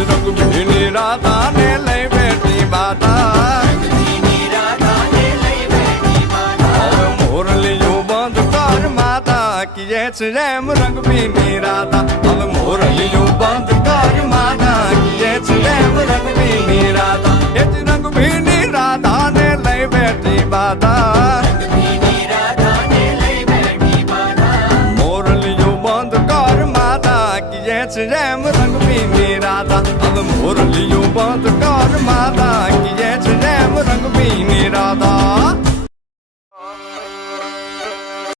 રંગભીની રાધા ને લઈ બેઠી બાધા મોરલીયું બંધ કર માતા કીએ છે જેમ રંગભીની રાધા હવે મોરલીયું બંધ કર માતા કીએ છે જેમ રંગભીની રાધા એ જ રંગભીની રાધા ને લઈ બેઠી બાધા મોરલીયું બંધ કર માતા કીએ છે જેમ રંગભીની રાધા હવે મોરલીયું બંધ કર માતા કીએ છે જેમ રંગભીની રાધા